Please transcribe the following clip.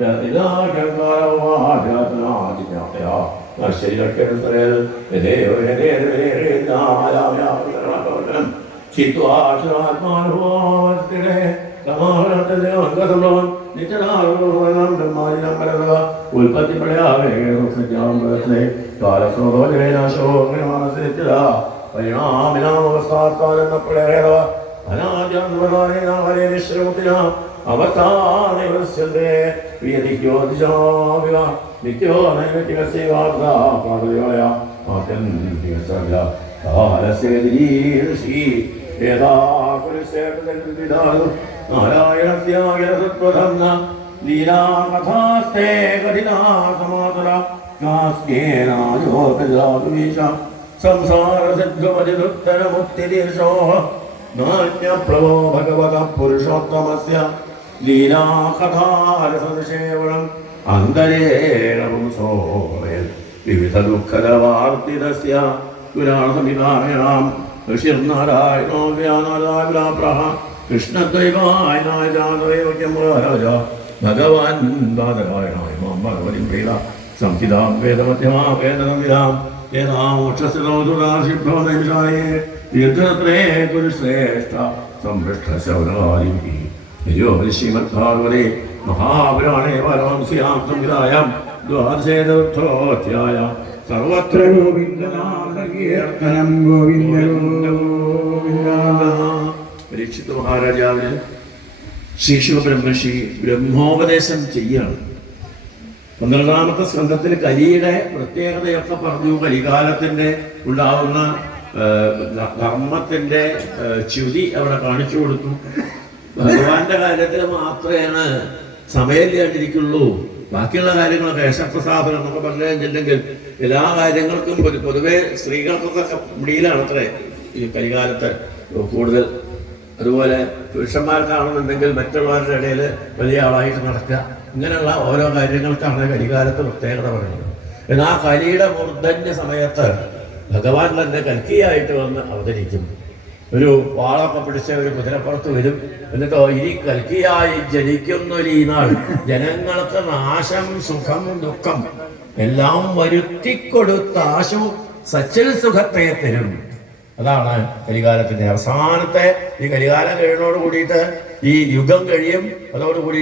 ബ്രഹ്മണദശിലോ ബ്രഹ്മാംശസ്യാത്മാപ്രബന്ധന പ്രഭോരീരൂപം അതേ അവിവേക്ഷണേവ പരിണാമിനാമവസ്ഥാത്താലെന്നപ്പെടേറ അനാദ്യാന്തപദാനേനാവരേശ്വരമുത്തിന അവസ്ഥാനവസ്യന്തേ വിയതിജ്യോതിശാവിക നിത്യോ നൈമിത്തികസ്യവാർത്താപാദയോയ ആത്യന്തികസർഗ കാലസ്യദീർഷി ഏതാകുലശേഖരവിധാതു നാരായണസ്യായസത്വധർമ്മ ലീലാകഥാസ്തേ കഠിനാ സമാസുര കാസ്കേനായോപജാതുമീശ സംസാരസിദ്ധമജിതുത്തരമുക്തിദീർഷോ നാണ്യപ്ലവോ ഭഗവത പുരുഷോത്തമസ്യ. ലീലാകഥാരസനിഷേവണം അന്തരേണപുംസോമേൽ വിവിധ ദുഃഖദവാർത്തിതസ്യ പുരാണസംഹിതായാം ഋഷിർനാരായണോ വ്യാനാരായണാപ്രഹ കൃഷ്ണദ്വൈവായനായ ഭഗവാൻ ബാദരായണായ മാം ഭഗവതി പ്രീത സംഹിതാം വേദമധ്യമാ വേദസംഹിതാം ഏതാമോക്ഷസ്ഥിതോതുരാശിഭ്യോ നൈഷായേ യുദ്ധത്രേ കുരുശ്രേഷ്ഠ സംപൃഷ്ടശൗരാദി യോ ശ്രീമദ്ഭാഗവതേ മഹാപുരാണേ പരമംസ്യാം സംഹിതായാം ദ്വാദശേതോധ്യായ സർവത്ര ഗോവിന്ദനാമകീർത്തനം ഗോവിന്ദ പരീക്ഷിത് മഹാരാജാവിന് ശ്രീ ശിവബ്രഹ്മശ്രീ ബ്രഹ്മോപദേശം ചെയ്യാണ്. പന്ത്രണ്ടാമത്തെ സ്കന്ധത്തിൽ കലിയുടെ പ്രത്യേകതയൊക്കെ പറഞ്ഞു. കലികാലത്തിന്റെ ഉണ്ടാവുന്ന ധർമ്മത്തിന്റെ ച്യുതി അവിടെ കാണിച്ചു കൊടുത്തു. ഭഗവാന്റെ കാര്യത്തിൽ മാത്രമേ സമയം കണ്ടിരിക്കുള്ളൂ ബാക്കിയുള്ള കാര്യങ്ങളൊക്കെ യശപ്രസാദനം എന്നൊക്കെ പറഞ്ഞിട്ടുണ്ടെങ്കിൽ എല്ലാ കാര്യങ്ങൾക്കും പൊതു- പൊതുവെ സ്ത്രീകൾക്കൊക്കെ മുടിയിലാണ് അത്രേ ഈ കലികാലത്ത് കൂടുതൽ. അതുപോലെ പുരുഷന്മാർക്കാണെന്നുണ്ടെങ്കിൽ മറ്റുള്ളവരുടെ ഇടയിൽ വലിയ ആളായിട്ട് നടക്കുക. ഇങ്ങനെയുള്ള ഓരോ കാര്യങ്ങൾക്കാണ് കലികാലത്ത് പ്രത്യേകത പറയുന്നത്. എന്നാൽ ആ കലിയുടെ മൂർധന്യ സമയത്ത് ഭഗവാൻ തന്നെ കൽക്കിയായിട്ട് വന്ന് അവതരിക്കും. ഒരു വാളൊക്കെ പിടിച്ച ഒരു കുതിരപ്പുറത്ത് വരും. എന്നിട്ടോ ഇനി കൽക്കിയായി ഈ നാൾ ജനങ്ങൾക്ക് നാശം സുഖം ദുഃഖം എല്ലാം വരുത്തിക്കൊടുത്ത ആശു സച്ചിൽ സുഖത്തെ തരും. അതാണ് കലികാലത്തിന്റെ അവസാനത്തെ ഈ കലികാലം കഴിയുന്നതോട് കൂടിയിട്ട് ഈ യുഗം കഴിയും. അതോടുകൂടി